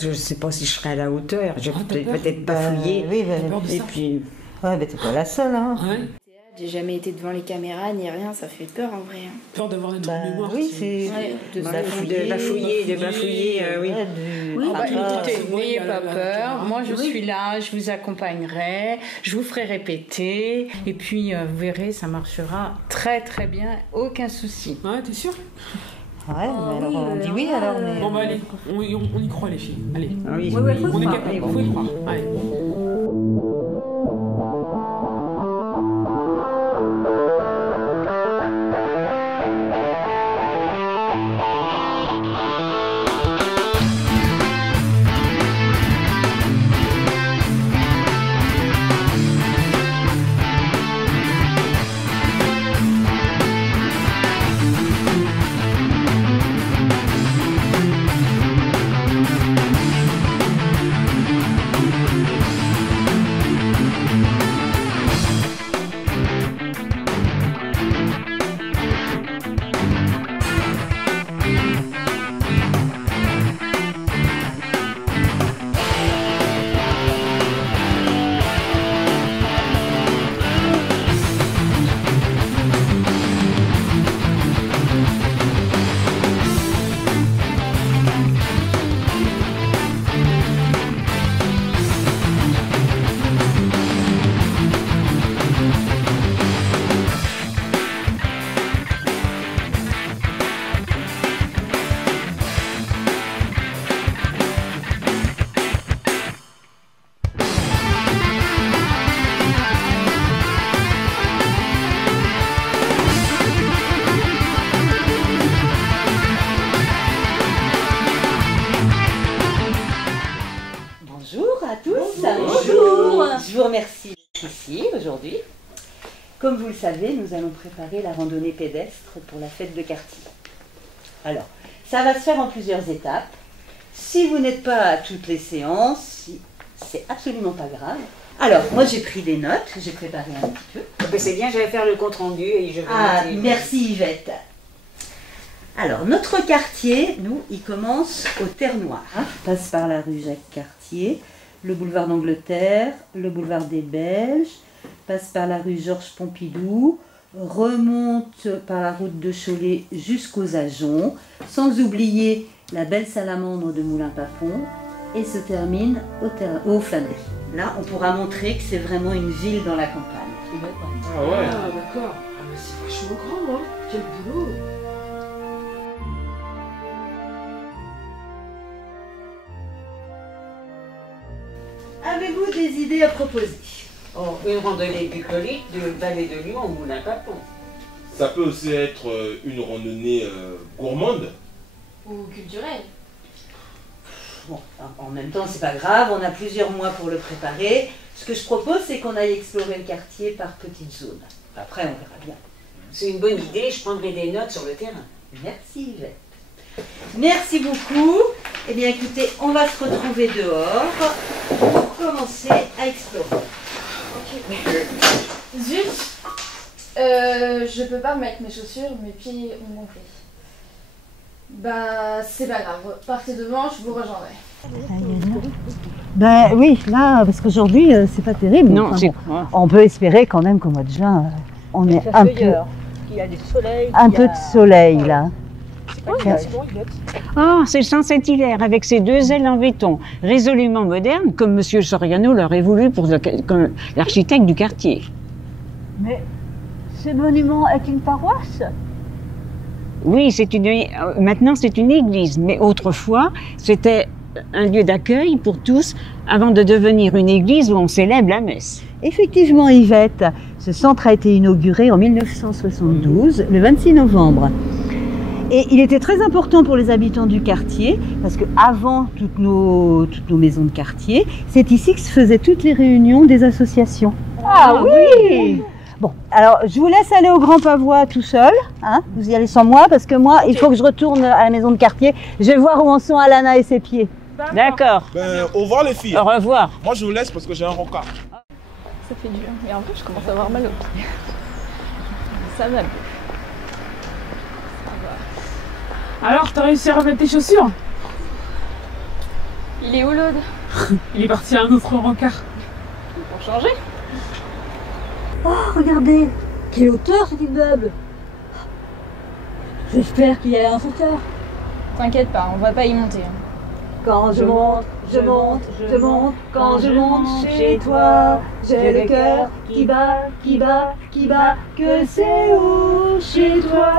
Je ne sais pas si je serai à la hauteur. Je vais peut-être bafouiller. Oui, Et puis... Ouais, mais t'es pas la seule, hein. J'ai jamais été devant les caméras ni rien, ça fait peur en vrai. Bah oui, c'est... Ouais, De bafouiller, oui. Oui. Écoutez, n'ayez pas peur, moi je suis là, je vous accompagnerai, je vous ferai répéter, et puis vous verrez, ça marchera très très bien, aucun souci. Ouais, t'es sûr? Ouais, Oh, mais oui, alors, on dit oui, alors. Mais... On y croit les filles. Allez. Oui, Ouais, faut croire. Oui, bon. Je vous remercie d'être ici aujourd'hui. Comme vous le savez, nous allons préparer la randonnée pédestre pour la fête de quartier. Alors, ça va se faire en plusieurs étapes. Si vous n'êtes pas à toutes les séances, c'est absolument pas grave. Alors, moi j'ai pris des notes, j'ai préparé un petit peu. C'est bien, j'allais faire le compte-rendu et je vais noter. Merci Yvette. Alors, notre quartier, nous, il commence au Terre Noire. Passe par la rue Jacques-Cartier, le boulevard d'Angleterre, le boulevard des Belges, passe par la rue Georges Pompidou, remonte par la route de Cholet jusqu'aux Ajoncs, sans oublier la belle salamandre de Moulins-Papon, et se termine au Flâneries. Là, on pourra montrer que c'est vraiment une ville dans la campagne. Ah ouais. Ah d'accord. Ah bah c'est vachement grand, hein. Quel boulot. Avez-vous des idées à proposer? Oh, une randonnée bucolique de Vallée de Lyon au Moulins-Papon. Ça peut aussi être une randonnée gourmande. Ou culturel. Bon, en même temps, c'est pas grave, on a plusieurs mois pour le préparer. Ce que je propose, c'est qu'on aille explorer le quartier par petites zones. Après, on verra bien. C'est une bonne idée, je prendrai des notes sur le terrain. Merci Yvette. Merci beaucoup. Eh bien écoutez, on va se retrouver dehors pour commencer à explorer. Zut, je peux pas mettre mes chaussures, mes pieds ont gonflé. Bah, c'est pas grave, partez devant, je vous rejoindrai. Ben oui, là, parce qu'aujourd'hui, c'est pas terrible. Non, enfin, c'est- bon, on peut espérer quand même qu'au mois de juin, on est un peu, Il y a du soleil. un peu de soleil là. C'est quoi c'est bon, Yvette? Oh, c'est le 107 hiver avec ses deux ailes en béton, résolument moderne, comme M. Soriano l'aurait voulu pour comme l'architecte du quartier. Mais ce monument est une paroisse? Oui, maintenant c'est une église, mais autrefois c'était un lieu d'accueil pour tous avant de devenir une église où on célèbre la messe. Effectivement, Yvette, ce centre a été inauguré en 1972, le 26 novembre. Et il était très important pour les habitants du quartier, parce qu'avant toutes nos maisons de quartier, c'est ici que se faisaient toutes les réunions des associations. Ah oui! Bon, alors je vous laisse aller au Grand Pavois tout seul, hein, vous y allez sans moi, parce que moi, il faut que je retourne à la maison de quartier. Je vais voir où en sont Alana et ses pieds. D'accord. Ben, au revoir les filles. Au revoir. Moi je vous laisse parce que j'ai un rencard. Alors, t'as réussi à remettre tes chaussures? Il est au load. Il est parti à un autre rencard. Pour changer. Oh, regardez, quelle hauteur cet immeuble. J'espère qu'il y a un ascenseur. T'inquiète pas, on va pas y monter. Quand je monte, je monte, je monte. Quand je monte chez toi, j'ai le cœur qui bat, qui bat, qui bat. Que c'est haut chez toi.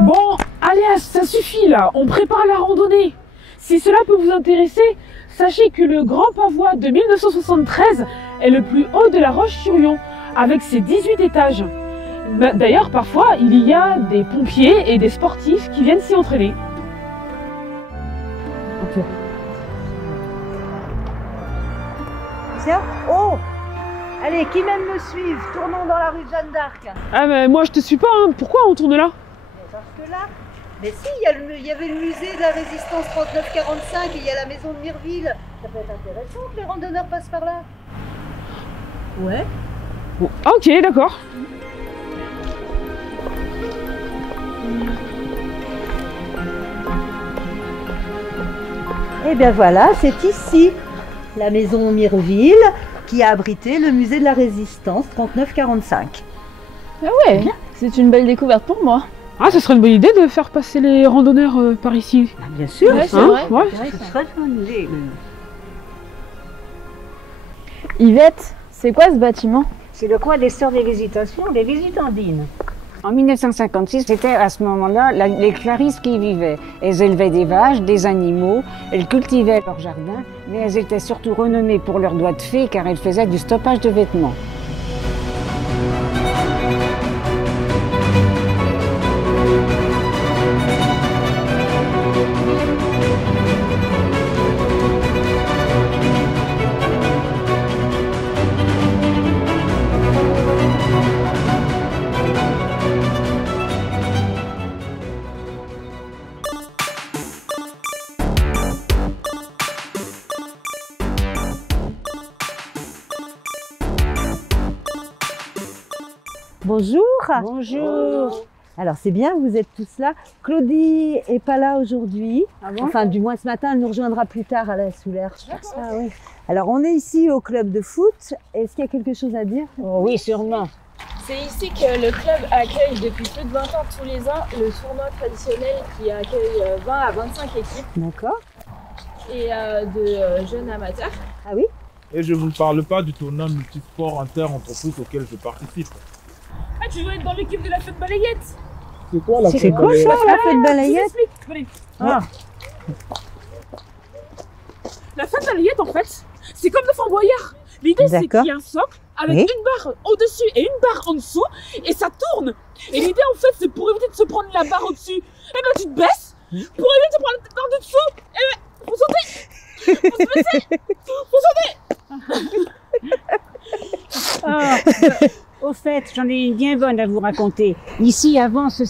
Bon, allez, ça suffit là, on prépare la randonnée. Si cela peut vous intéresser, sachez que le Grand Pavois de 1973 est le plus haut de la Roche-sur-Yon, avec ses 18 étages. D'ailleurs, parfois, il y a des pompiers et des sportifs qui viennent s'y entraîner. Ok. Tiens, oh! Allez, qui même me suivent, tournons dans la rue de Jeanne d'Arc. Ah mais moi je te suis pas, hein. Pourquoi on tourne là? Parce que là, mais si, il y avait le musée de la Résistance 39-45 et il y a la maison de Mireville. Ça peut être intéressant que les randonneurs passent par là. Ouais. Bon, ok, d'accord. Et bien voilà, c'est ici, la maison Mireville, qui a abrité le musée de la Résistance 39-45. Ah ouais, c'est une belle découverte pour moi. Ah, ça serait une bonne idée de faire passer les randonneurs par ici. Ah, bien sûr, Hein? Ouais. Ce serait une bonne idée. Yvette, c'est quoi ce bâtiment? C'est le coin des Sœurs des Visitations, des Visitandines. En 1956, c'était à ce moment-là les Clarisses qui y vivaient. Elles élevaient des vaches, des animaux, elles cultivaient leur jardin, mais elles étaient surtout renommées pour leurs doigts de fée car elles faisaient du stoppage de vêtements. Bonjour. Bonjour. Alors c'est bien, vous êtes tous là. Claudie est pas là aujourd'hui. Ah bon? Enfin, du moins ce matin, elle nous rejoindra plus tard à la Soulaire, je pense. Ah oui. Alors on est ici au club de foot. Est-ce qu'il y a quelque chose à dire? Oh, oui, sûrement. C'est ici que le club accueille depuis plus de 20 ans tous les ans le tournoi traditionnel qui accueille 20 à 25 équipes D'accord. et de jeunes amateurs. Ah oui? Et je ne vous parle pas du tournoi multisport inter-entreprise auquel je participe. Ah, tu veux être dans l'équipe de la fête balayette? C'est quoi la C'est fête quoi balayette? ça, la fête balayette? Allez. Ah. La fête balayette, en fait, c'est comme le Fort Boyard. L'idée, c'est D'accord. qu'il y a un socle avec Oui. une barre au-dessus et une barre en dessous, et ça tourne. Et l'idée, en fait, c'est pour éviter de se prendre la barre au-dessus. Et ben, tu te baisses pour éviter de se prendre la barre de dessous. Et ben, faut sauter. Faut se baisser. Faut sauter. Ah, au fait, j'en ai une bien bonne à vous raconter. Ici, avant ce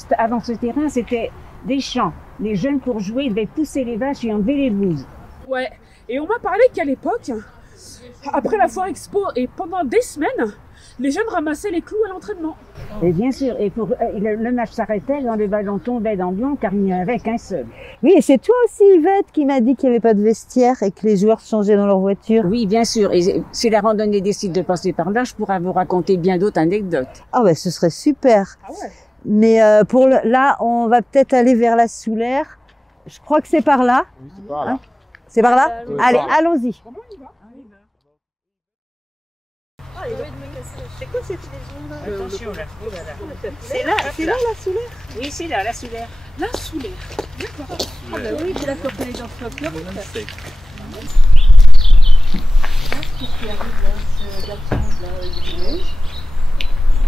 terrain, c'était des champs. Les jeunes, pour jouer, devaient pousser les vaches et enlever les bouses. Ouais, et on m'a parlé qu'à l'époque, après la foire expo et pendant des semaines, les jeunes ramassaient les clous à l'entraînement. Et bien sûr, et le match s'arrêtait quand le ballon tombait dans l'eau, car il n'y en avait qu'un seul. Oui, et c'est toi aussi, Yvette, qui m'a dit qu'il n'y avait pas de vestiaire et que les joueurs se changeaient dans leur voiture. Oui, bien sûr. Et si la randonnée décide de passer par là, je pourrais vous raconter bien d'autres anecdotes. Ah ouais, ce serait super. Ah ouais. Mais là, on va peut-être aller vers la Soulaire. Je crois que c'est par là. Oui, c'est pas là. C'est par là? Oui, Allez, par là. allons-y. Comment il va? C'est quoi cette maison-là? Attention là. Oh là là. C'est là la Soulaire? Oui, c'est là, la Soulaire. La Soulaire. D'accord. Ah bah oui, c'est là qu'on fait les gens flop.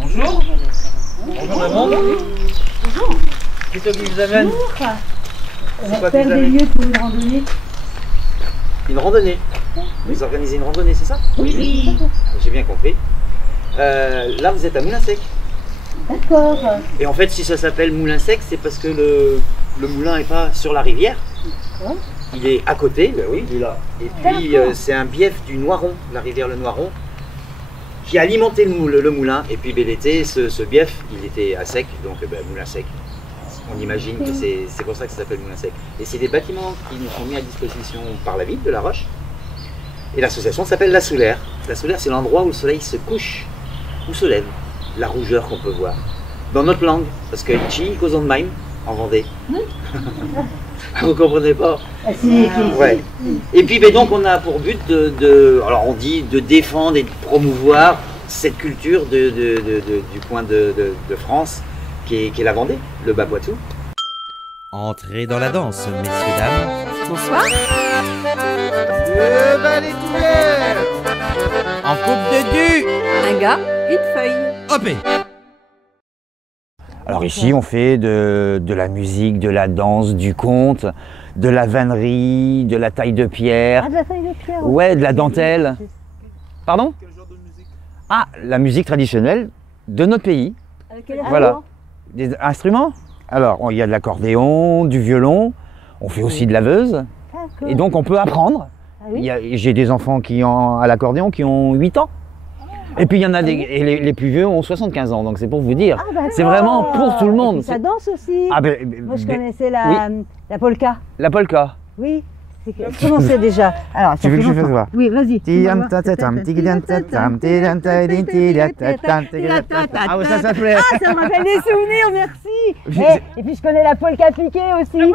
Bonjour. Bonjour le monde. C'est toi qui vous amène? C'est quoi qui vous amène? pour une randonnée. Une randonnée. Vous organisez une randonnée, c'est ça? Oui. J'ai bien compris. Là, vous êtes à Moulin Sec. D'accord. Et en fait, si ça s'appelle Moulin Sec, c'est parce que le moulin n'est pas sur la rivière. Il est à côté, ben oui, il est là. Et puis, c'est un bief du Noiron, la rivière le Noiron, qui alimentait le moulin. Et puis, ben, l'été, ce bief, il était à sec, donc ben, Moulin Sec. On imagine que c'est pour ça que ça s'appelle Moulin Sec. Et c'est des bâtiments qui nous sont mis à disposition par la ville de La Roche. Et l'association s'appelle La Soulaire. La Soulaire, c'est l'endroit où le soleil se couche ou se lève. La rougeur qu'on peut voir. Dans notre langue, parce que Chi, Kozon Maim, en Vendée. Vous comprenez pas? Ouais. Et puis ben, donc on a pour but alors on dit de défendre et de promouvoir cette culture du coin de France qui est la Vendée, le Bas-Poitou. Entrez dans la danse, messieurs, dames. Bonsoir. Le balai couvert. En coupe de du. Un gars, une feuille. Hopé. Alors ici, on fait de la musique, de la danse, du conte, de la vannerie, de la taille de pierre. Ah, de la taille de pierre aussi. Ouais, de la dentelle. Pardon? Quel genre de musique? Ah, la musique traditionnelle de notre pays. Quel voilà. Des instruments? Alors, il y a de l'accordéon, du violon, on fait aussi de la veuse. D'accord. Et donc, on peut apprendre. Ah oui? J'ai des enfants à l'accordéon qui ont 8 ans. Et puis il y en a et les plus vieux ont 75 ans, donc c'est pour vous dire. Ah, d'accord. C'est vraiment pour tout le monde. Et puis ça danse aussi. Ah, moi je connaissais la polka. La polka. Oui. Comment c'est déjà? Alors ça fait longtemps. Oui, vas-y. Ah, ça me rappelle des souvenirs, merci. Et puis je connais la polka piquée aussi.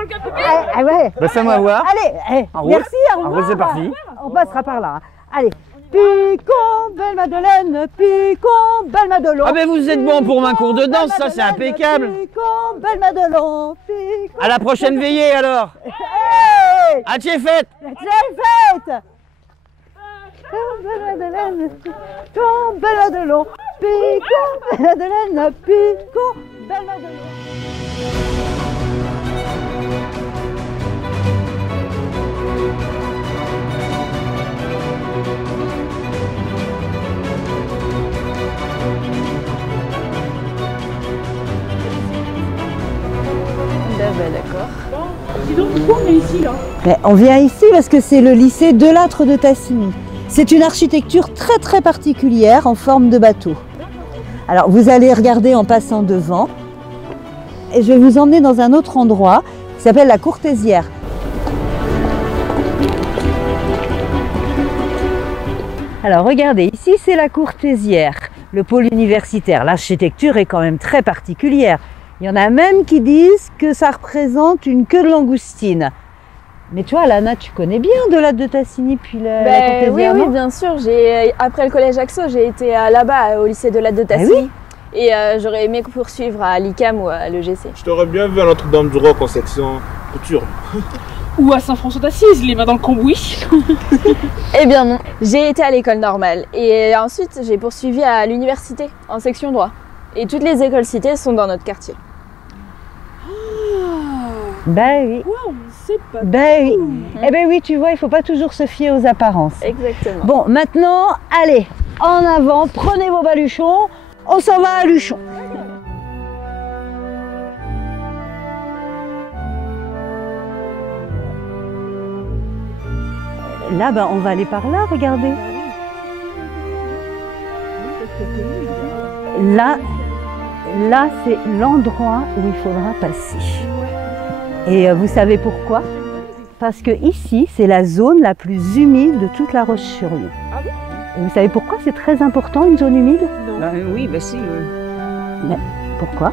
Ah ouais. Laissez-moi voir. Allez, merci, au revoir. On passera par là. Allez. Picon, belle Madeleine, Picon, belle Madeleine. Ah mais vous êtes bon pour ma cour de danse, ça c'est impeccable. Picon, belle Madeleine, Picon. À la prochaine veillée alors. Hey, à tiens fête. fête. Belle Madeleine, Picon, belle Madeleine, Picon, belle Madeleine, Picon, belle Madeleine. D'accord. Dis donc, pourquoi on est ici là? On vient ici parce que c'est le lycée Delattre de Tassigny. C'est une architecture très très particulière en forme de bateau. Alors vous allez regarder en passant devant et je vais vous emmener dans un autre endroit qui s'appelle la Courtésière. Alors regardez, ici c'est la Courtésière, le pôle universitaire. L'architecture est quand même très particulière. Il y en a même qui disent que ça représente une queue de langoustine. Mais tu vois, Lana, tu connais bien Delattre de Tassigny puis la Courtésière, oui, bien sûr. Après le collège Axo, j'ai été là-bas au lycée Delattre de Tassigny. Ah, oui. Et j'aurais aimé poursuivre à l'ICAM ou à l'EGC. Je t'aurais bien vu à Notre-Dame du Roc en section couture. Ou à Saint-François d'Assise, les mains dans le cambouis. Eh bien non, j'ai été à l'école normale et ensuite j'ai poursuivi à l'université en section droit. Et toutes les écoles citées sont dans notre quartier. Ben oui. Wow, c'est pas ben oui. Eh ben oui, tu vois, il ne faut pas toujours se fier aux apparences. Exactement. Bon, maintenant, allez, en avant, prenez vos baluchons, on s'en va à Luchon. Là, ben, on va aller par là, regardez. Là, c'est l'endroit où il faudra passer. Et vous savez pourquoi? Parce que ici, c'est la zone la plus humide de toute la Roche-sur-Yon. Et vous savez pourquoi c'est très important, une zone humide? Oui, ben si. Ben, pourquoi?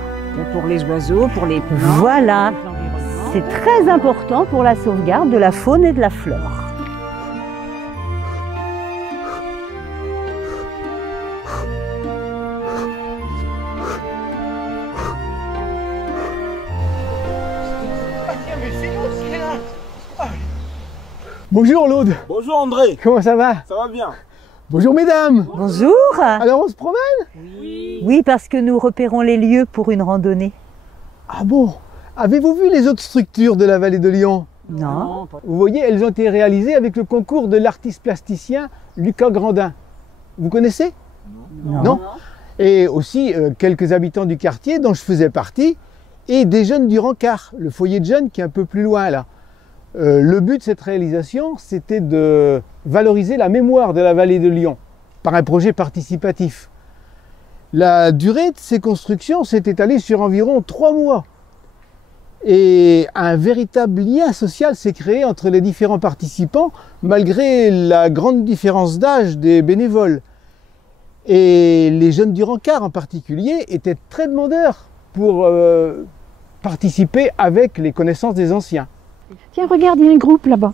Pour les oiseaux, pour les plantes. Voilà. C'est très important pour la sauvegarde de la faune et de la flore. Bonjour Laude. Bonjour André. Comment ça va? Ça va bien. Bonjour mesdames. Bonjour. Alors on se promène? Oui. Oui, parce que nous repérons les lieux pour une randonnée. Ah bon? Avez-vous vu les autres structures de la vallée de Lyon? Non. Vous voyez, elles ont été réalisées avec le concours de l'artiste plasticien Lucas Grandin. Vous connaissez? Non. Et aussi quelques habitants du quartier dont je faisais partie et des jeunes du Rancard, le foyer de jeunes qui est un peu plus loin là. Le but de cette réalisation, c'était de valoriser la mémoire de la vallée de Lyon par un projet participatif. La durée de ces constructions s'est étalée sur environ 3 mois. Et un véritable lien social s'est créé entre les différents participants, malgré la grande différence d'âge des bénévoles. Et les jeunes du Rencard en particulier étaient très demandeurs pour participer avec les connaissances des anciens. Tiens, regarde, il y a un groupe là-bas.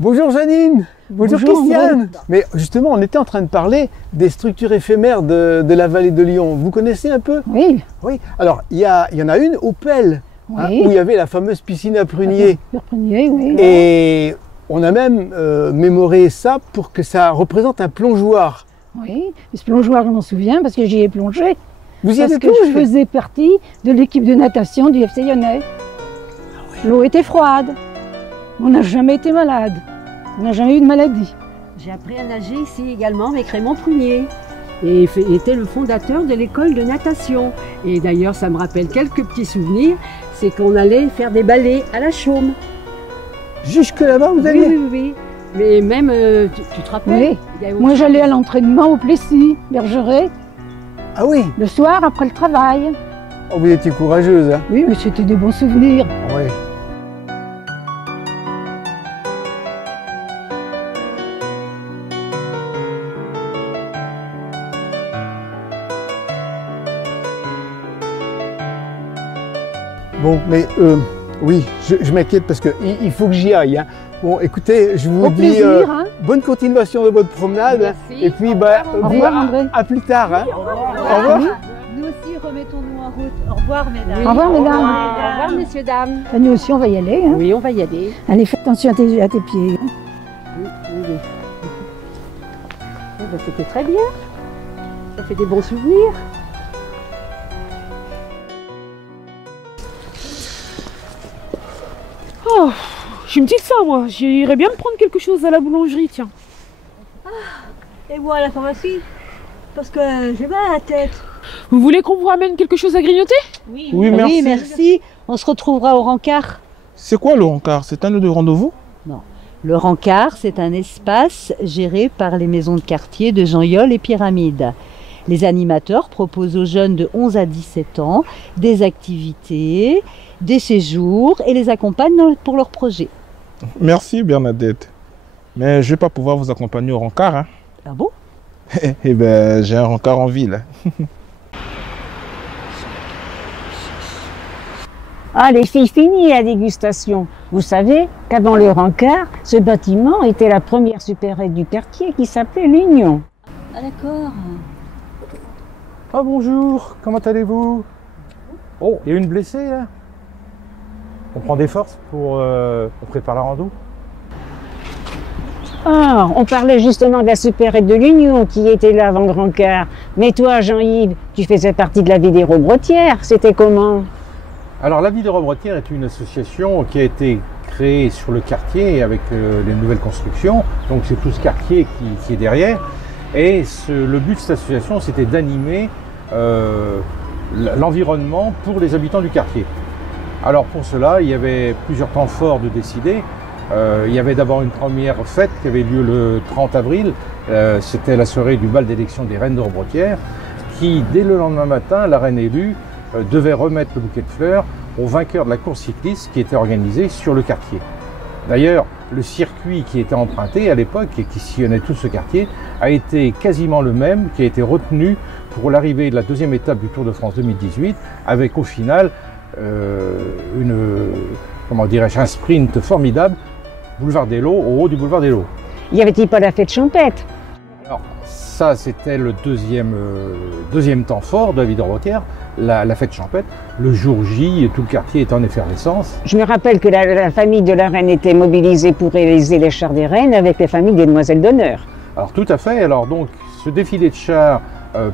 Bonjour Janine, bonjour Christiane. Mais justement, on était en train de parler des structures éphémères de la vallée de Lyon. Vous connaissez un peu? Oui. Oui. Alors, il y en a une au Pelle, hein, où il y avait la fameuse piscine à pruniers. Oui. Et on a même mémoré ça pour que ça représente un plongeoir. Oui, ce plongeoir, je m'en souviens parce que j'y ai plongé. Vous y avez plongé? Je faisais partie de l'équipe de natation du FC Lyonnais. L'eau était froide. On n'a jamais été malade. On n'a jamais eu de maladie. J'ai appris à nager ici également avec Raymond Prunier. Et il était le fondateur de l'école de natation. Et d'ailleurs, ça me rappelle quelques petits souvenirs, c'est qu'on allait faire des ballets à la Chaume. Jusque là-bas, vous alliez? Oui. Mais même, tu te rappelles? Oui. Moi, j'allais à l'entraînement au Plessis, Bergeret. Ah oui? Le soir, après le travail. Oh, vous étiez courageuse, hein? Oui, mais c'était des bons souvenirs. Oui. Bon, mais oui, je m'inquiète parce qu'il faut que j'y aille. Hein. Bon, écoutez, je vous dis bonne continuation de votre promenade. Hein, et puis, vous, à plus tard. Hein. Au revoir. Au revoir, mesdames. Au revoir, messieurs, dames. Et nous aussi, on va y aller. Hein. Oui, on va y aller. Allez, fais attention à tes pieds. C'était très bien. Ça fait des bons souvenirs. Oh, j'ai une petite faim, moi. J'irais bien me prendre quelque chose à la boulangerie, tiens. Et moi à la pharmacie, parce que j'ai mal à la tête. Vous voulez qu'on vous ramène quelque chose à grignoter? Oui, merci. merci. On se retrouvera au Rencard. C'est quoi le Rencard? C'est un lieu de rendez-vous? Non. Le Rencard, c'est un espace géré par les maisons de quartier de Jean-Yol et Pyramide. Les animateurs proposent aux jeunes de 11 à 17 ans des activités, des séjours et les accompagnent pour leurs projets. Merci Bernadette. Mais je ne vais pas pouvoir vous accompagner au Rencard. Hein. Ah bon? Eh ben, j'ai un Rencard en ville. Ah, les filles, fini la dégustation. Vous savez qu'avant le Rencard, ce bâtiment était la première supérette du quartier qui s'appelait l'Union. Ah d'accord. Oh bonjour, comment allez-vous? Oh, il y a une blessée, hein? On prend des forces pour préparer la rando? Ah, on parlait justement de la supérette de l'Union qui était là avant le Rencard. Mais toi, Jean-Yves, tu faisais partie de la Vidéro-Brottière. C'était comment? Alors la Vidéro-Brottière est une association qui a été créée sur le quartier avec les nouvelles constructions. Donc c'est tout ce quartier qui est derrière. Et le but de cette association, c'était d'animer l'environnement pour les habitants du quartier. Alors pour cela, il y avait plusieurs temps forts de décider. Il y avait d'abord une première fête qui avait lieu le 30 avril. C'était la soirée du bal d'élection des reines de Brottière, qui, dès le lendemain matin, la reine élue devait remettre le bouquet de fleurs au vainqueur de la course cycliste qui était organisée sur le quartier. D'ailleurs, le circuit qui était emprunté à l'époque et qui sillonnait tout ce quartier a été quasiment le même qui a été retenu pour l'arrivée de la deuxième étape du Tour de France 2018, avec au final un sprint formidable, boulevard des Lots, au haut du boulevard des Lots. Y avait-il pas la fête champêtre? Alors, ça c'était le deuxième temps fort de la Vidéro-Brottière, la fête champêtre. Le jour J, tout le quartier était en effervescence. Je me rappelle que la famille de la reine était mobilisée pour réaliser les chars des reines avec les familles des demoiselles d'honneur. Alors tout à fait, alors donc ce défilé de chars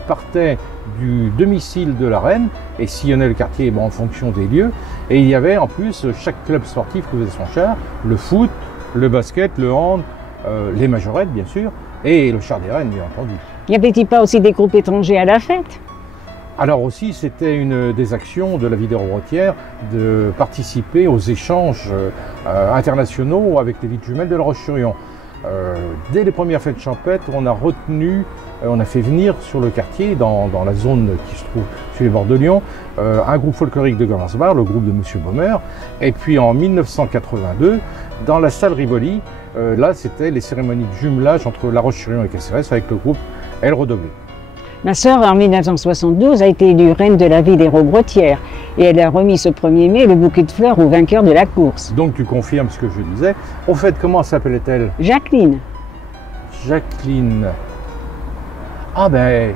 partait du domicile de la reine et sillonnait le quartier en fonction des lieux. Et il y avait en plus, chaque club sportif faisait son char, le foot, le basket, le hand, les majorettes bien sûr, et le char des reines bien entendu. Y avait-il pas aussi des groupes étrangers à la fête? Alors aussi, c'était une des actions de la Vidéro-Brottière de participer aux échanges internationaux avec les villes jumelles de La Roche-sur-Yon. Dès les premières fêtes champêtres, on a retenu, on a fait venir sur le quartier, dans la zone qui se trouve sur les bords de Lyon, un groupe folklorique de Grasbar, le groupe de Monsieur Baumer. Et puis en 1982, dans la salle Rivoli, là c'était les cérémonies de jumelage entre La Roche-sur-Yon et Casserès avec le groupe El Rodobio. Ma sœur, en 1972, a été élue reine de la ville des Robretières et elle a remis ce 1er mai le bouquet de fleurs au vainqueur de la course. Donc tu confirmes ce que je disais. Au fait, comment s'appelait-elle? Jacqueline. Jacqueline. Ah ben,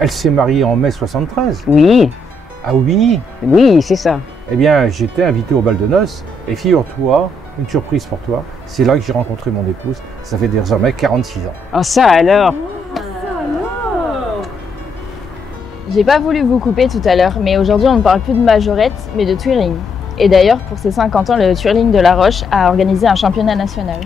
elle s'est mariée en mai 73. Oui. À Aubigny. Oui, c'est ça. Eh bien, j'étais invité au bal de noces et figure-toi, une surprise pour toi, c'est là que j'ai rencontré mon épouse. Ça fait désormais 46 ans. Oh ça alors. J'ai pas voulu vous couper tout à l'heure, mais aujourd'hui on ne parle plus de majorette, mais de twirling. Et d'ailleurs, pour ses 50 ans, le twirling de La Roche a organisé un championnat national.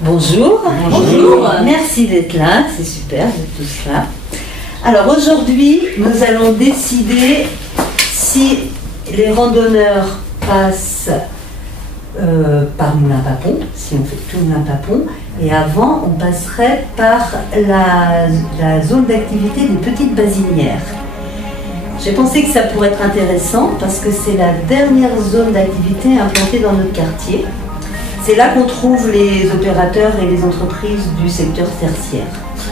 Bonjour. Bonjour. Merci d'être là, c'est super d'être tous là. Alors aujourd'hui, nous allons décider si les randonneurs passent par Moulin-Papon, si on fait tout Moulin-Papon, et avant on passerait par la zone d'activité des petites basinières. J'ai pensé que ça pourrait être intéressant parce que c'est la dernière zone d'activité implantée dans notre quartier. C'est là qu'on trouve les opérateurs et les entreprises du secteur tertiaire.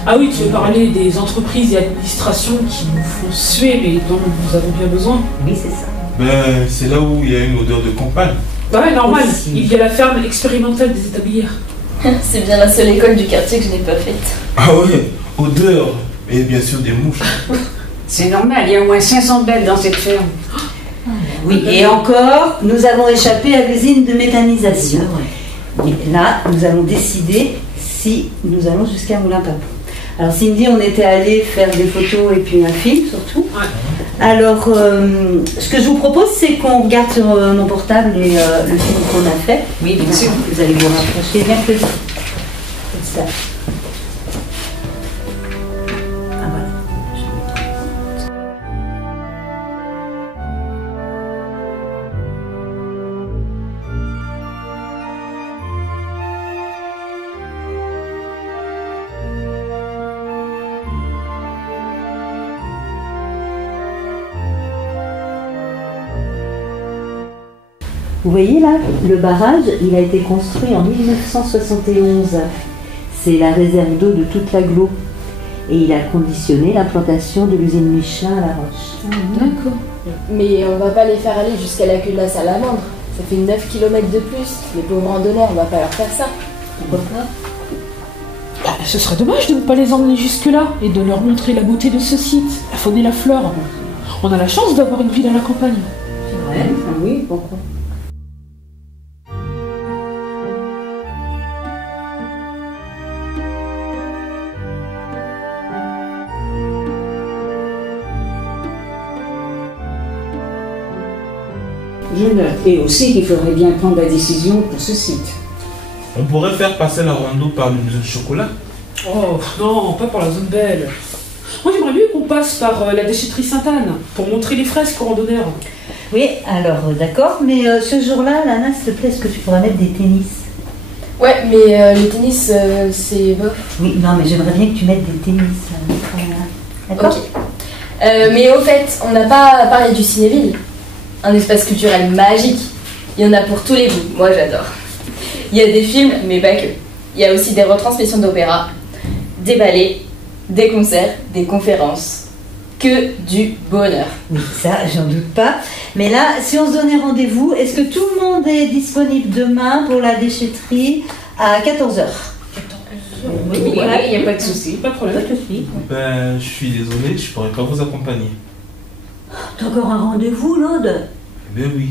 Ah oui, tu veux parler des entreprises et administrations qui nous font suer, mais dont nous avons bien besoin. Oui, c'est ça. Ben, c'est là où il y a une odeur de campagne. Bah ouais, normal. Aussi. Il y a la ferme expérimentale des établis. C'est bien la seule école du quartier que je n'ai pas faite. Ah ouais, odeur, et bien sûr des mouches. C'est normal, il y a au moins 500 bêtes dans cette ferme. Oui, et encore, nous avons échappé à l'usine de méthanisation. Et là, nous allons décider si nous allons jusqu'à Moulin-Papon. Alors Cindy, on était allé faire des photos et puis un film surtout. Ouais. Alors, ce que je vous propose, c'est qu'on regarde sur mon portable le film qu'on a fait. Oui, bien sûr. Vous allez vous rapprocher bien plus vite. Comme ça. Ah voilà. Vous voyez là, le barrage, il a été construit en 1971. C'est la réserve d'eau de toute l'agglo. Et il a conditionné l'implantation de l'usine Michelin à La Roche. D'accord. Mais on va pas les faire aller jusqu'à la queue de la salamandre. Ça fait 9 km de plus. Les pauvres randonneurs, on va pas leur faire ça. Pourquoi pas? Bah, ce serait dommage de ne pas les emmener jusque-là et de leur montrer la beauté de ce site, la faune et la flore. On a la chance d'avoir une ville à la campagne. C'est vrai? Ah oui, pourquoi? Je note. Et aussi qu'il faudrait bien prendre la décision pour ce site. On pourrait faire passer la rando par une zone chocolat. Oh non, pas pour la zone belle. Moi j'aimerais mieux qu'on passe par la déchetterie Sainte-Anne pour montrer les fresques aux randonneurs. Oui, alors d'accord, mais ce jour-là, Lana, s'il te plaît, est-ce que tu pourras mettre des tennis? Ouais, mais le tennis, c'est bof. Oui, non, mais j'aimerais bien que tu mettes des tennis. D'accord. Okay. Mais au fait, on n'a pas parlé du Cinéville. Un espace culturel magique. Il y en a pour tous les goûts. Moi, j'adore. Il y a des films, mais pas que. Il y a aussi des retransmissions d'opéra, des ballets, des concerts, des conférences. Que du bonheur. Oui, ça, j'en doute pas. Mais là, si on se donnait rendez-vous, est-ce que tout le monde est disponible demain pour la déchetterie à 14h? Oui, il n'y a pas de souci. Pas de problème. Pas de souci. Ben, je suis désolé, je pourrais pas vous accompagner. T'as encore un rendez-vous, Laude? Ben oui.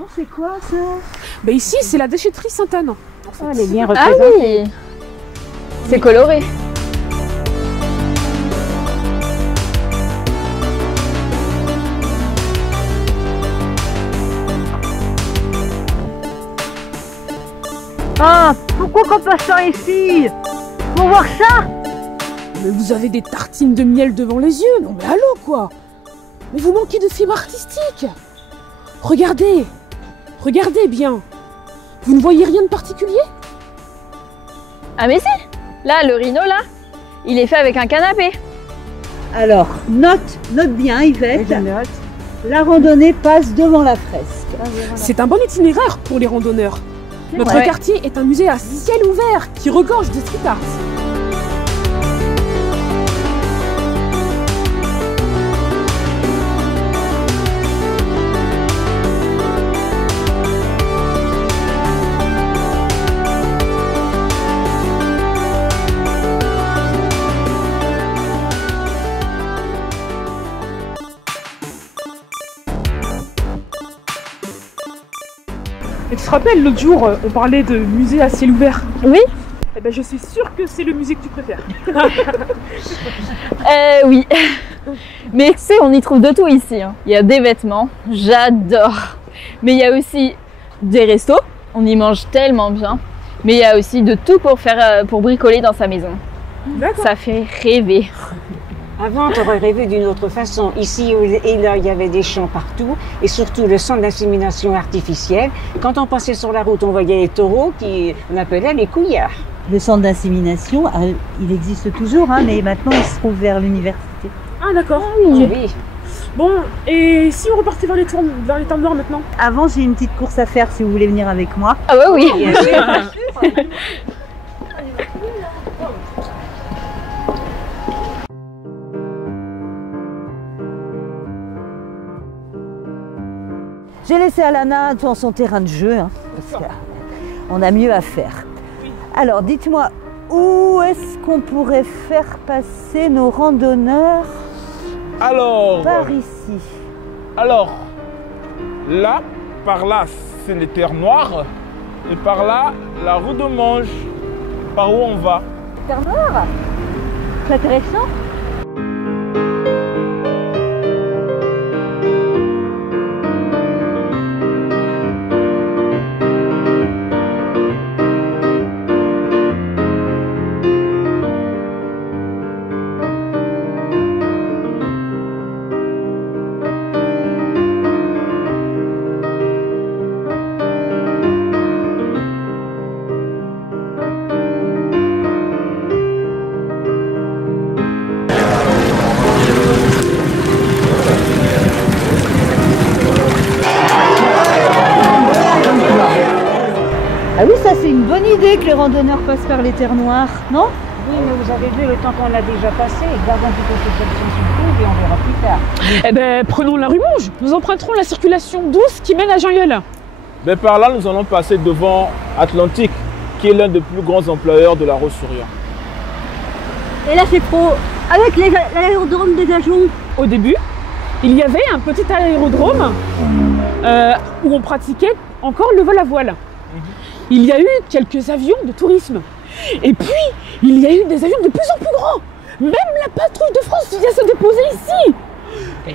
Oh, c'est quoi ça? Ben ici, c'est la déchetterie Sainte-Anne. Oh, elle est bien représentée. Ah oui, c'est coloré. Ah, pourquoi qu'on passe par ici? Pour voir ça? Vous avez des tartines de miel devant les yeux, mais allô quoi. Mais vous manquez de fibre artistique. Regardez, regardez bien. Vous ne voyez rien de particulier? Ah mais si. Là, le rhino là, il est fait avec un canapé. Alors, note bien Yvette. La randonnée passe devant la fresque. C'est un bon itinéraire pour les randonneurs. Notre vrai. quartier est un musée à ciel ouvert qui regorge de street art. Et tu te rappelles, l'autre jour, on parlait de musée à ciel ouvert? Oui. Eh ben, je suis sûre que c'est le musée que tu préfères. Oui. Mais tu sais, on y trouve de tout ici. Hein. Il y a des vêtements, j'adore. Mais il y a aussi des restos, on y mange tellement bien. Mais il y a aussi de tout pour bricoler dans sa maison. Ça fait rêver. Avant, j'aurais rêvé d'une autre façon. Ici, il y avait des champs partout et surtout le centre d'insémination artificielle. Quand on passait sur la route, on voyait les taureaux qui l'appelaient les couillards. Le centre d'insémination, il existe toujours, hein, mais maintenant il se trouve vers l'université. Ah d'accord. Ah oui. Ok. Bon, et si on repartait vers les Terres Noires maintenant? Avant, j'ai une petite course à faire si vous voulez venir avec moi. Ah ouais, oui. J'ai laissé Alana dans son terrain de jeu. On a mieux à faire. Oui. Alors, dites-moi, où on pourrait faire passer nos randonneurs? Alors, là, par là, c'est les terres noires. Et par là, la rue de Monge. Par où on va? Terre Noire? C'est intéressant. Ah oui, ça c'est une bonne idée que les randonneurs passent par les terres noires, non? Vous avez vu le temps qu'on a déjà passé, par exemple, et on verra plus tard. Eh ben, prenons la rue Monge. Nous emprunterons la circulation douce qui mène à Jean-Yol. Ben, par là, nous allons passer devant Atlantique, qui est l'un des plus grands employeurs de la Roche-sur-Yon. Et là c'est pro, avec l'aérodrome de Gajon. Au début, il y avait un petit aérodrome où on pratiquait encore le vol à voile. Il y a eu quelques avions de tourisme. Et puis, il y a eu des avions de plus en plus grands. Même la patrouille de France qui vient se déposer ici.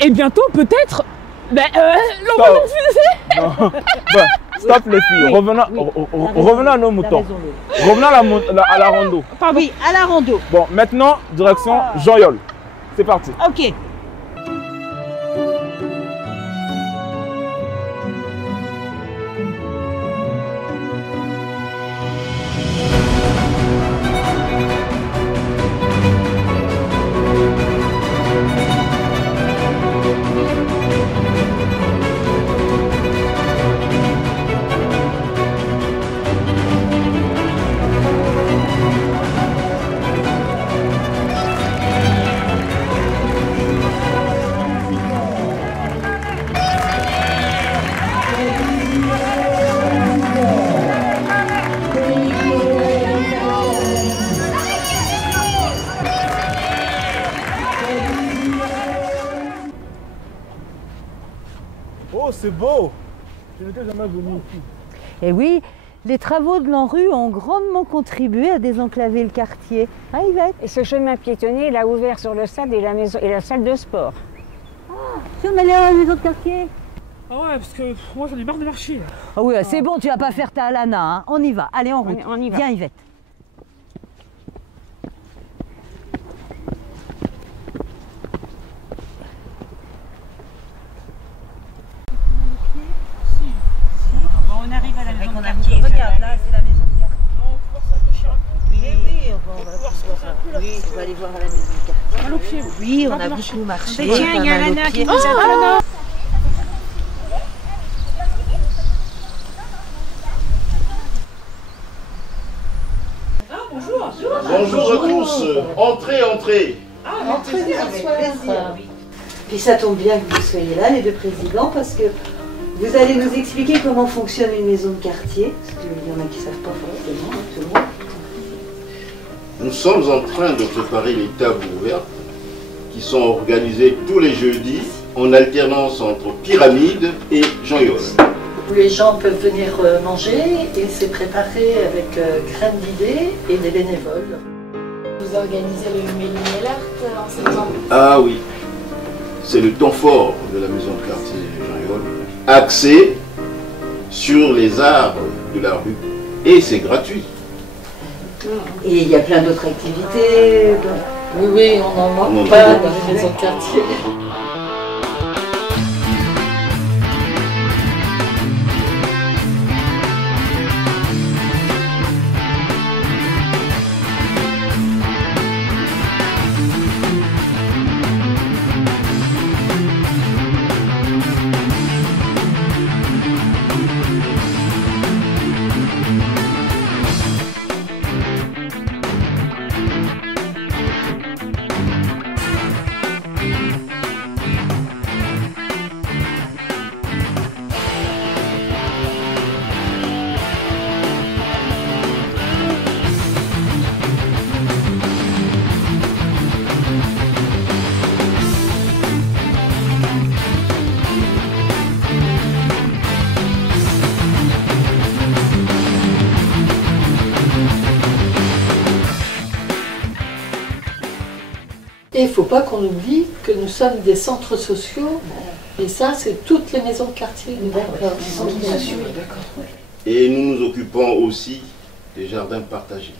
Et bientôt, peut-être... Stop. Non. Bon, stop les filles. Oui, revenons à nos moutons. Revenons à la rando. Oui, à la rando. Bon, maintenant, direction Jean-Yol. C'est parti. Ok. Oh, c'est beau. Et oui, les travaux de l'ANRU ont grandement contribué à désenclaver le quartier. Ah, Yvette. Et ce chemin piétonnier, il a ouvert sur le stade et la maison et la salle de sport. Tu vas aller à la maison de quartier? Ah ouais, parce que moi j'en ai marre de marcher. C'est bon, tu vas pas faire ta Alana, hein. On y va, allez, on y va. Viens, Yvette. voir la maison de quartier. Oui, on a beaucoup marché. Tiens, il y a Lana qui nous attend. Bonjour à tous. Entrez, entrez. Entrez, avec plaisir. Puis ça tombe bien que vous soyez là, les deux présidents, parce que vous allez nous expliquer comment fonctionne une maison de quartier. Parce qu'il y en a qui ne savent pas forcément, tout le monde. Nous sommes en train de préparer les tables ouvertes qui sont organisées tous les jeudis en alternance entre Pyramide et Jean-Yol. Où les gens peuvent venir manger et c'est préparé avec graines d'idées et des bénévoles. Vous organisez le Méline Art en septembre. Ah oui, c'est le temps fort de la maison de quartier Jean-Yol, axé sur les arts de la rue. Et c'est gratuit. Et il y a plein d'autres activités. Oui, oui, on n'en manque pas dans les maisons de quartier. Et il ne faut pas qu'on oublie que nous sommes des centres sociaux, et ça, c'est toutes les maisons de quartier. Et nous nous occupons aussi des jardins partagés.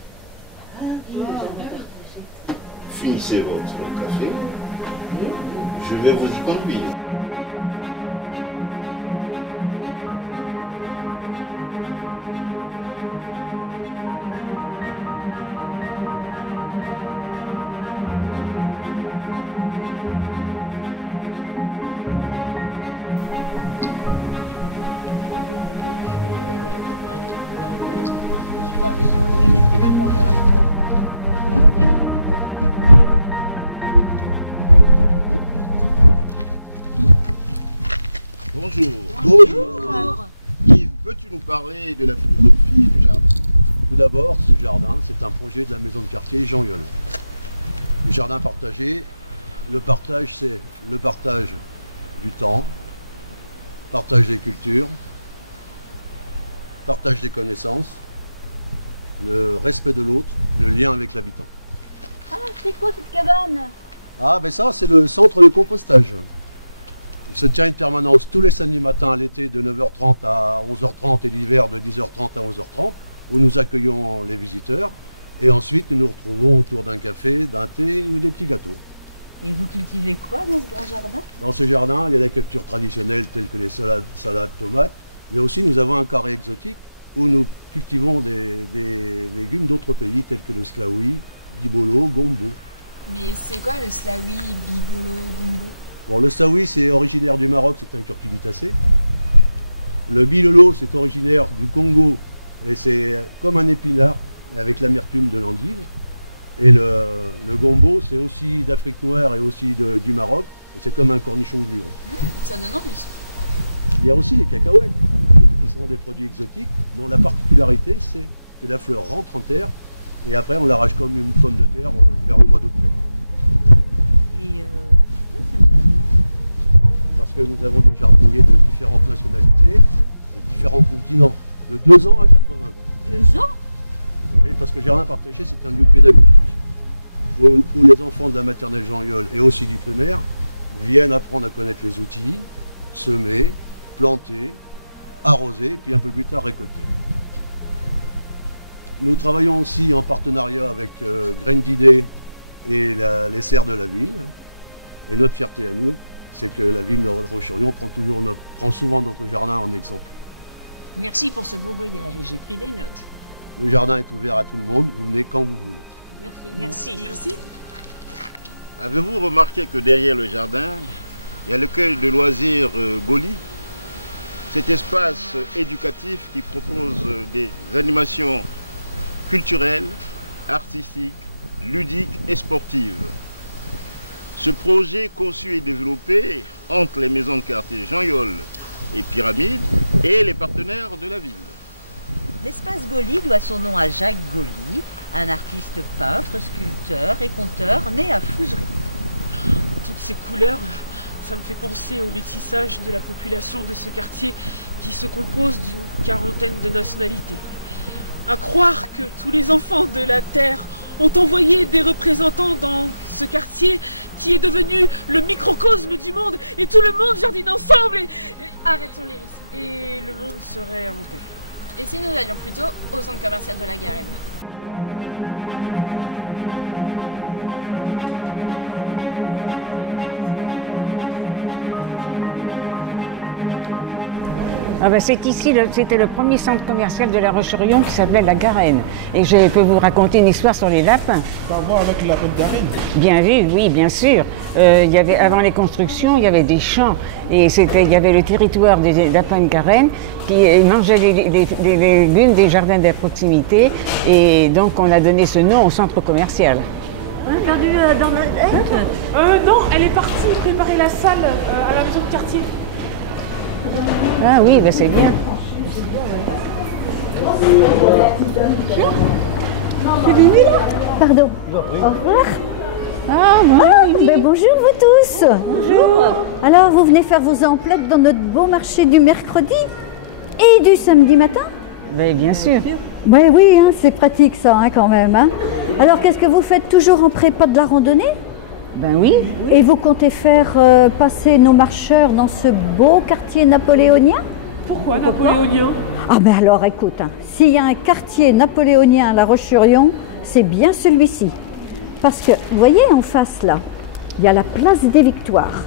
Finissez votre café, je vais vous y conduire. Bonjour. Bonjour. Yves, peux-tu nous parler de la philosophie du jardin? Tout d'abord, ce jardin, c'est un projet de la maison de quartier Jean-Yol. Le jardin partagé, le partage, c'est le partage du temps, partage des cultures, partage des connaissances, le respect de l'autre, le lien avec l'habitant. Ah, c'est quoi cette cabane? Ah, ben ça, c'est le centre de compostage. Il se tient une permanence tous les samedis matins à l'été de 9h30 à 11h30 et l'hiver de 10h30 à 11h30, où nous accueillons les visiteurs. Et ensuite, nous nous retrouvons autour d'un café, d'un thé ou des petits gâteaux. Et vous cultivez quoi donc dans le jardin? Dans ce jardin, il y a des cultures traditionnelles telles que les salades, tomates, mais aussi nous avons un carré exotique où nous cultivons des légumes d'autres pays tels que le slaoui, bibolo, gombo. Mais c'est quoi le slaoui, bibolo, gombo? Bon, le slaoui, c'est originaire du Maroc, c'est un curcubitacé. Le bilolo, c'est originaire du Congo et c'est comme un épinard avec l'amertume de l'endive. Et le gombo, c'est aussi d'Afrique noire et aussi du Maroc et c'est comme un cornichon gluant. Ça donne envie. Il y a aussi des cacahuètes qui sont des produits exotiques dont la particularité, c'est que la fleur rentre en terre et après on l'arrache comme une pomme de terre vers le mois d'octobre. Et pourquoi c'est un jardin? Parce que nous avons des jardiniers de différentes nationalités et différents continents, de 2 ans à 80 ans. 2 ans? Oui, parce que le jardin partagé, c'est un lieu pédagogique où les enfants de la maternelle Jean-Yol et aussi du primaire viennent apprendre à connaître les outils, semer, planter, arroser, puis un peu plus tard récolter. Nous travaillons aussi en partenariat avec Graines d'Idées et les serres de la ville. Et notre fierté à nous, c'est que la ville de Roche-sur-Yon prend souvent notre jardin en exemple. Merci pour ce beau voyage, j'ai pris des notes. Le jardin est ouvert à tout le monde, vous venez quand vous voulez. Merci. Merci. Avez-vous remarqué que derrière le jardin, il y a l'accueil de loisirs Goli, cet espace éducatif qui propose des animations culturelles, artistiques, ludiques et sportives. Ce projet conçu et développé entre les maisons de quartier Jean-Yol et Pyramide et les partenaires de la ville. L'espace Goli doit son nom à Jacques Goli, un artiste peintre, sculpteur et conteur né à Fougeray. Toutes ces couleurs, ça me fait penser au métissage de la population de ce quartier qui se compose d'une quarantaine de nationalités. À croire que tous les enfants de la Terre ont envoyé des représentants dans ce quartier qui est devenu le microcosme du monde et tout le monde jardine ensemble et... Arrêtons les risques. Et le monde serait en paix. Et si nous allions plutôt au centre commercial de la Garenne? Pardon. Au revoir. Ah, ben bonjour vous tous. Alors, vous venez faire vos emplettes dans notre beau marché du mercredi et du samedi matin? Ben oui, hein, c'est pratique ça hein, quand même. Hein. Alors, qu'est-ce que vous faites toujours en prépa de la randonnée? Et vous comptez faire passer nos marcheurs dans ce beau quartier napoléonien? Pourquoi napoléonien? Ah ben alors écoute, hein, s'il y a un quartier napoléonien à La Roche-sur-Yon, c'est bien celui-ci. Parce que, vous voyez en face là, il y a la place des Victoires,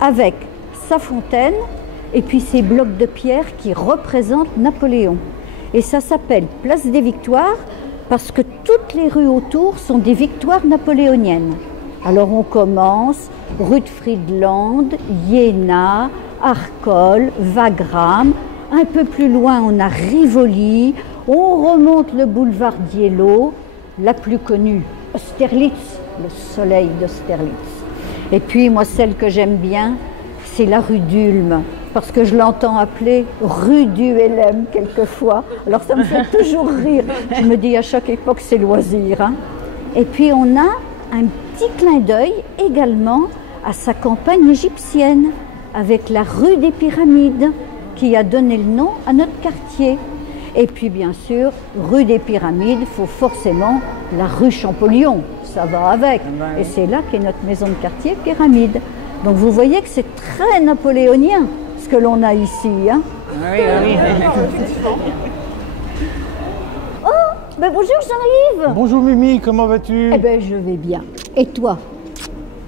avec sa fontaine et puis ces blocs de pierre qui représentent Napoléon. Et ça s'appelle place des Victoires parce que toutes les rues autour sont des victoires napoléoniennes. Alors on commence rue de Friedland, Iéna, Arcole, Wagram. Un peu plus loin, on a Rivoli. On remonte le boulevard Diello, la plus connue, Austerlitz, le soleil d'Austerlitz. Et puis moi, celle que j'aime bien, c'est la rue d'Ulm, parce que je l'entends appeler rue du LM quelquefois. Alors ça me fait toujours rire. Je me dis à chaque époque, c'est loisir. Hein. Et puis on a un petit clin d'œil également à sa campagne égyptienne, avec la rue des Pyramides, qui a donné le nom à notre quartier. Et puis bien sûr, rue des Pyramides, il faut forcément la rue Champollion, ça va avec. Et c'est là qu'est notre maison de quartier, Pyramide. Donc vous voyez que c'est très napoléonien, ce que l'on a ici. Hein. Oh, ben bonjour Jean-Yves. Bonjour Mimi, comment vas-tu? Eh ben je vais bien. Et toi?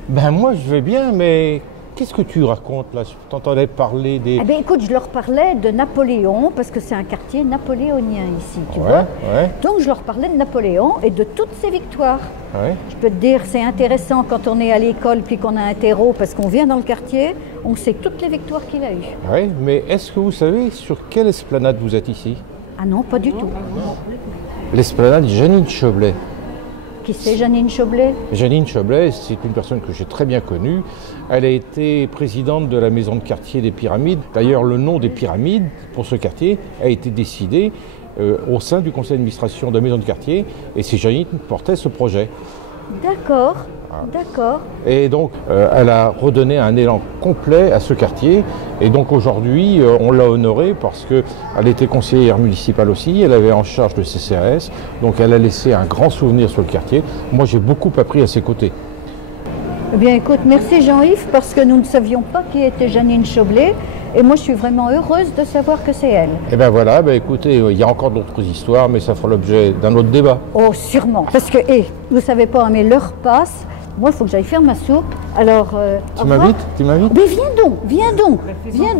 Ben moi je vais bien, mais qu'est-ce que tu racontes là? Je t'entendais parler des... Eh bien écoute, je leur parlais de Napoléon, parce que c'est un quartier napoléonien ici, tu vois. Donc je leur parlais de Napoléon et de toutes ses victoires. Je peux te dire, c'est intéressant quand on est à l'école puis qu'on a un terreau, parce qu'on vient dans le quartier, on sait toutes les victoires qu'il a eues. Oui, mais est-ce que vous savez sur quelle esplanade vous êtes ici? Ah non, pas du tout. L'esplanade Janine Choblet. Qui c'est Janine Choblet? Janine Choblet, c'est une personne que j'ai très bien connue. Elle a été présidente de la maison de quartier des Pyramides. D'ailleurs, le nom des Pyramides pour ce quartier a été décidé au sein du conseil d'administration de la maison de quartier, et c'est Janine qui portait ce projet. D'accord, d'accord. Et donc, elle a redonné un élan complet à ce quartier. Et donc aujourd'hui, on l'a honorée parce qu'elle était conseillère municipale aussi, elle avait en charge le CCRS, donc elle a laissé un grand souvenir sur le quartier. Moi, j'ai beaucoup appris à ses côtés. Eh bien écoute, merci Jean-Yves, parce que nous ne savions pas qui était Janine Choblet, et moi je suis vraiment heureuse de savoir que c'est elle. Et bien voilà, écoutez, il y a encore d'autres histoires, mais ça fera l'objet d'un autre débat. Oh sûrement, parce que, vous savez pas, mais l'heure passe, moi il faut que j'aille faire ma soupe, alors au revoir. Mais viens donc,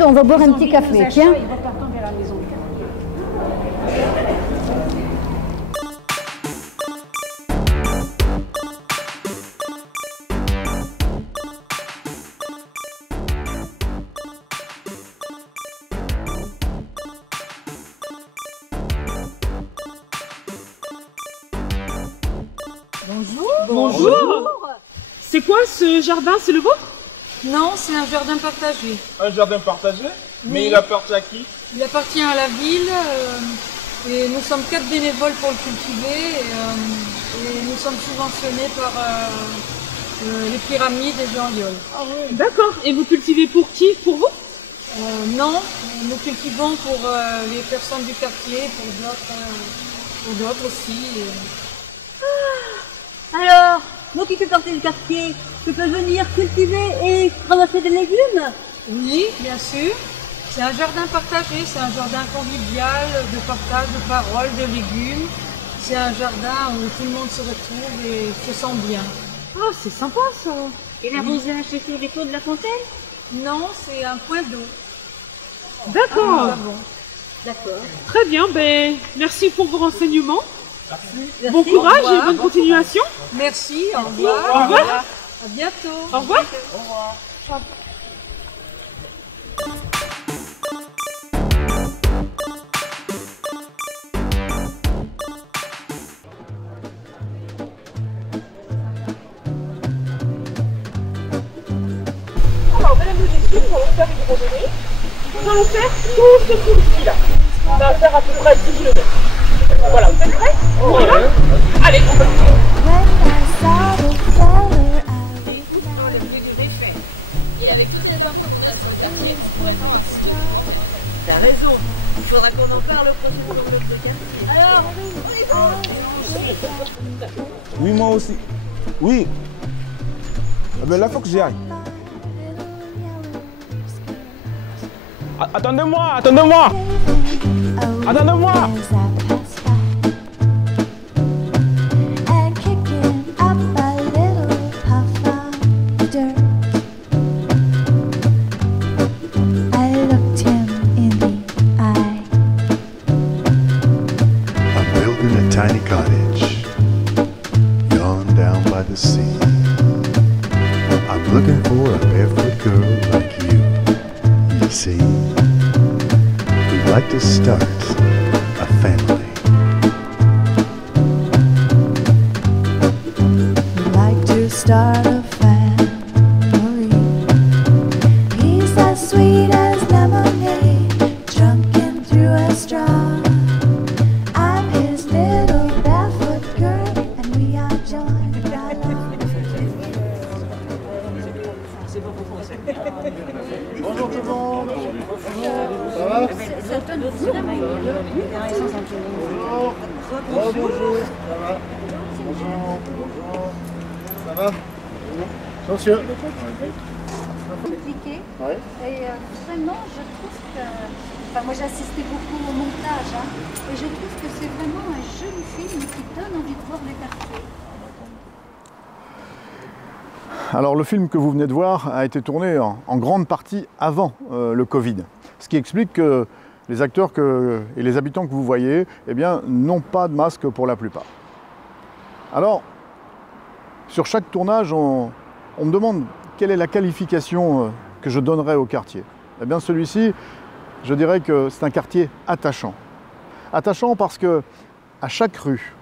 on va boire un petit café, tiens. Bonjour. C'est quoi ce jardin? C'est le vôtre? Non, c'est un jardin partagé. Un jardin partagé? Oui. Mais il appartient à qui? Il appartient à la ville et nous sommes 4 bénévoles pour le cultiver et nous sommes subventionnés par les pyramides et Jean-Yol. Ah oui. D'accord. Et vous cultivez pour qui? Pour vous? Non, nous cultivons pour les personnes du quartier, pour d'autres aussi. Alors, moi qui fais partie du quartier, je peux venir cultiver et ramasser des légumes? Oui, bien sûr. C'est un jardin partagé, c'est un jardin convivial, de partage, de paroles, de légumes. C'est un jardin où tout le monde se retrouve et se sent bien. Ah, c'est sympa ça. Et l'arrosage, c'était les pots de la fontaine? Non, c'est un point d'eau. D'accord. D'accord. Très bien, ben, merci pour vos renseignements. Merci. Bon courage et bonne continuation. Merci, au revoir. Au revoir. À bientôt. Au revoir. Au revoir. Alors, mesdames et messieurs, nous allons faire une randonnée. Nous allons faire tout ce tour ici-là. On va faire à peu près 10 km. Voilà, vous êtes prêts? On y va? Allez, on va. Et ouf, oh, le plus dur est fait. Et avec toutes les infos qu'on a sur le quartier, on pourrait faire un film documentaire. T'as raison, il faudra qu'on en parle aux prochaines enveloppes de quartier. Alors, on y va? Et on suit. Oui, moi aussi. Oui. Eh ben là, il faut que j'y aille. Attendez-moi, attendez-moi. Attendez-moi. Tiny cottage, gone down by the sea. I'm looking for a barefoot girl like you see. We'd like to start a family. We'd like to start a family. He's as sweet as lemonade, drunken through a straw. Bonjour tout le monde. Ça va? Bonjour. Bonjour. Ça va? Bonjour. Bonjour. Ça va? Monsieur. Compliqué. Oui. Et vraiment, je trouve que... Enfin, moi, j'ai assisté beaucoup au montage, hein, et je trouve que c'est vraiment un joli film qui donne envie de voir le quartier. Alors le film que vous venez de voir a été tourné en grande partie avant le Covid. Ce qui explique que les acteurs et les habitants que vous voyez eh bien, n'ont pas de masque pour la plupart. Alors, sur chaque tournage, on me demande quelle est la qualification que je donnerais au quartier. Eh bien celui-ci, je dirais que c'est un quartier attachant. Attachant parce que à chaque rue,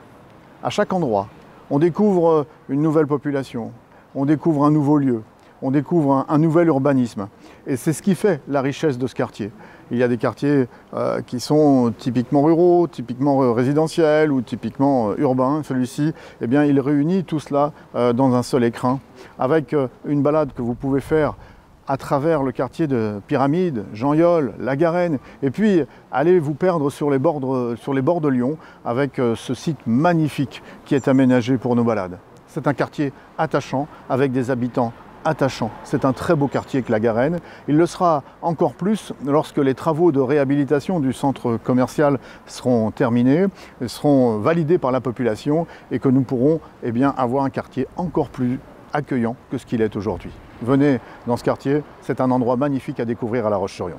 à chaque endroit, on découvre une nouvelle population. On découvre un nouveau lieu, on découvre un nouvel urbanisme. Et c'est ce qui fait la richesse de ce quartier. Il y a des quartiers qui sont typiquement ruraux, typiquement résidentiels ou typiquement urbains. Celui-ci, eh bien, il réunit tout cela dans un seul écrin, avec une balade que vous pouvez faire à travers le quartier de Pyramides, Jean-Yol, La Garenne, et puis allez vous perdre sur les bords de Lyon avec ce site magnifique qui est aménagé pour nos balades. C'est un quartier attachant, avec des habitants attachants. C'est un très beau quartier que La Garenne. Il le sera encore plus lorsque les travaux de réhabilitation du centre commercial seront terminés, seront validés par la population et que nous pourrons eh bien, avoir un quartier encore plus accueillant que ce qu'il est aujourd'hui. Venez dans ce quartier, c'est un endroit magnifique à découvrir à La Roche-sur-Yon.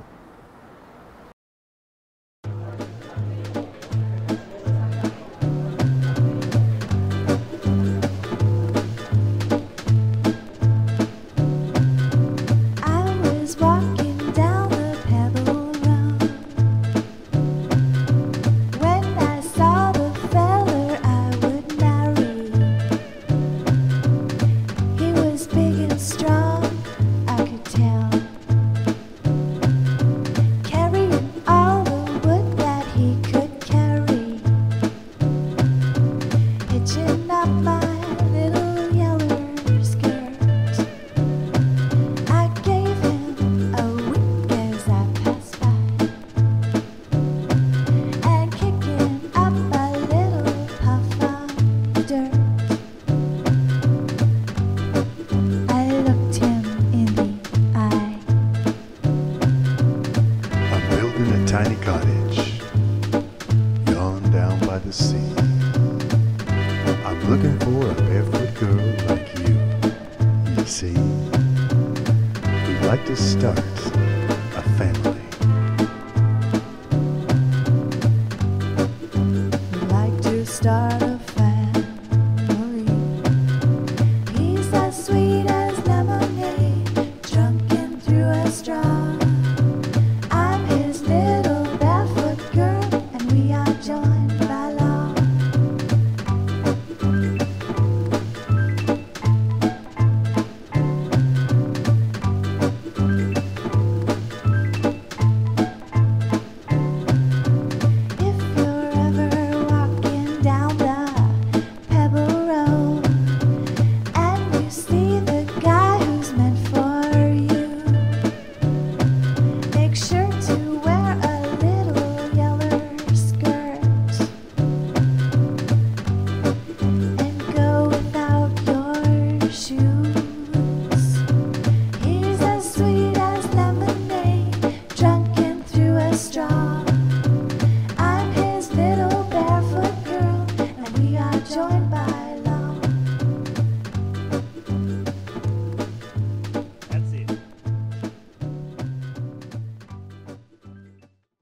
You see, we'd like to start a family. We'd like to start